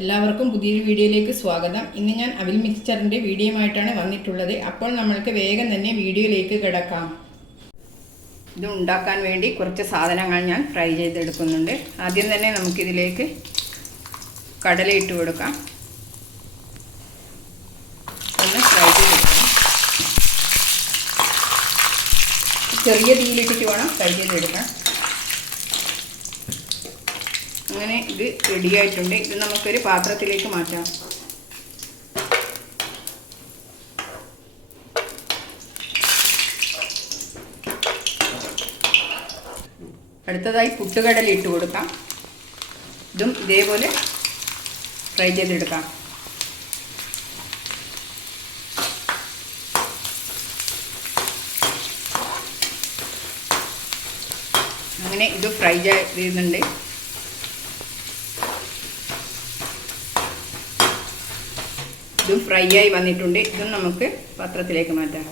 എല്ലാവർക്കും പുതിയൊരു വീഡിയോയിലേക്ക് സ്വാഗതം. ഇന്ന് ഞാൻ അവിൽ മിക്സ്ചറിൻ്റെ വീഡിയോയുമായിട്ടാണ് വന്നിട്ടുള്ളത്. അപ്പോൾ നമ്മൾക്ക് വേഗം തന്നെ വീഡിയോയിലേക്ക് കിടക്കാം. ഇത് ഉണ്ടാക്കാൻ വേണ്ടി കുറച്ച് സാധനങ്ങൾ ഞാൻ ഫ്രൈ ചെയ്തെടുക്കുന്നുണ്ട്. ആദ്യം തന്നെ നമുക്കിതിലേക്ക് കടല ഇട്ട് കൊടുക്കാം. ഒന്ന് ഫ്രൈ ചെയ്തെടുക്കാം. ചെറിയ തീയിലിട്ടിട്ട് വേണം ഫ്രൈ ചെയ്തെടുക്കാൻ. അങ്ങനെ ഇത് റെഡിയായിട്ടുണ്ട്. ഇത് നമുക്കൊരു പാത്രത്തിലേക്ക് മാറ്റാം. അടുത്തതായി പുട്ടുകടല ഇട്ട് കൊടുക്കാം. ഇതും ഇതേപോലെ ഫ്രൈ ചെയ്തെടുക്കാം. അങ്ങനെ ഇത് ഫ്രൈ ചെയ്യുന്നുണ്ട്. ഇതും ഫ്രൈ ആയി വന്നിട്ടുണ്ട്. ഇതും നമുക്ക് പാത്രത്തിലേക്ക് മാറ്റാം.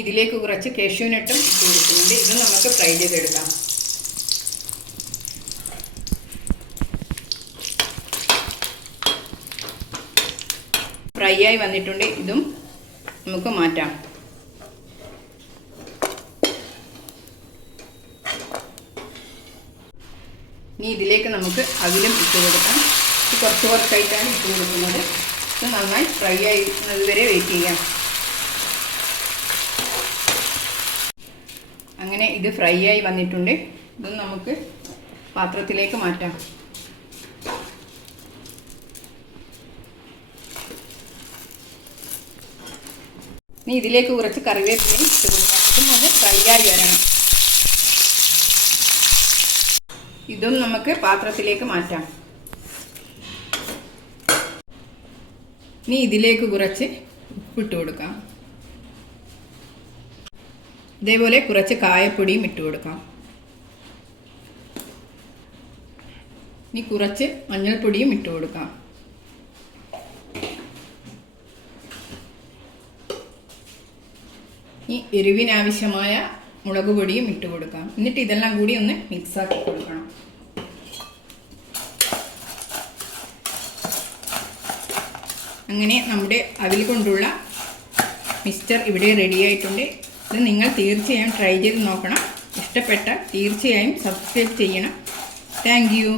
ഇതിലേക്ക് കുറച്ച് കാഷ്യൂനട്ടും ഇട്ട് കൊടുക്കുന്നുണ്ട്. ഇതും നമുക്ക് ഫ്രൈ ചെയ്തെടുക്കാം. ഫ്രൈ ആയി വന്നിട്ടുണ്ട്. ഇതും നമുക്ക് മാറ്റാം. ഇനി ഇതിലേക്ക് നമുക്ക് അവിലും ഇട്ട് കൊടുക്കാം. ഇത് കുറച്ച് കുറച്ചായിട്ടാണ് ഇട്ട് കൊടുക്കുന്നത്. ഇത് നന്നായി ഫ്രൈ ആയിരുന്നത് വരെ വെയിറ്റ് ചെയ്യാം. അങ്ങനെ ഇത് ഫ്രൈ ആയി വന്നിട്ടുണ്ട്. ഇത് നമുക്ക് പാത്രത്തിലേക്ക് മാറ്റാം. ഇനി ഇതിലേക്ക് കുറച്ച് കറിവേപ്പിലയും ഇട്ട് കൊടുക്കാം. ഇതും ഒന്ന് ഫ്രൈ ആയി വരണം. ഇതും നമുക്ക് പാത്രത്തിലേക്ക് മാറ്റാം. ഇനി ഇതിലേക്ക് കുറച്ച് ഉപ്പിട്ട് കൊടുക്കാം. ഇതേപോലെ കുറച്ച് കായപ്പൊടിയും ഇട്ട് കൊടുക്കാം. ഇനി കുറച്ച് മഞ്ഞൾപ്പൊടിയും ഇട്ട് കൊടുക്കാം. ഇനി എരിവിനാവശ്യമായ മുളക് പൊടിയും ഇട്ട് കൊടുക്കാം. എന്നിട്ട് ഇതെല്ലാം കൂടി ഒന്ന് മിക്സാക്കി കൊടുക്കണം. അങ്ങനെ നമ്മുടെ അവിൽ കൊണ്ടുള്ള മിക്സ്ചർ ഇവിടെ റെഡി ആയിട്ടുണ്ട്. ഇത് നിങ്ങൾ തീർച്ചയായും ട്രൈ ചെയ്ത് നോക്കണം. ഇഷ്ടപ്പെട്ടാൽ തീർച്ചയായും സബ്സ്ക്രൈബ് ചെയ്യണം. Thank you.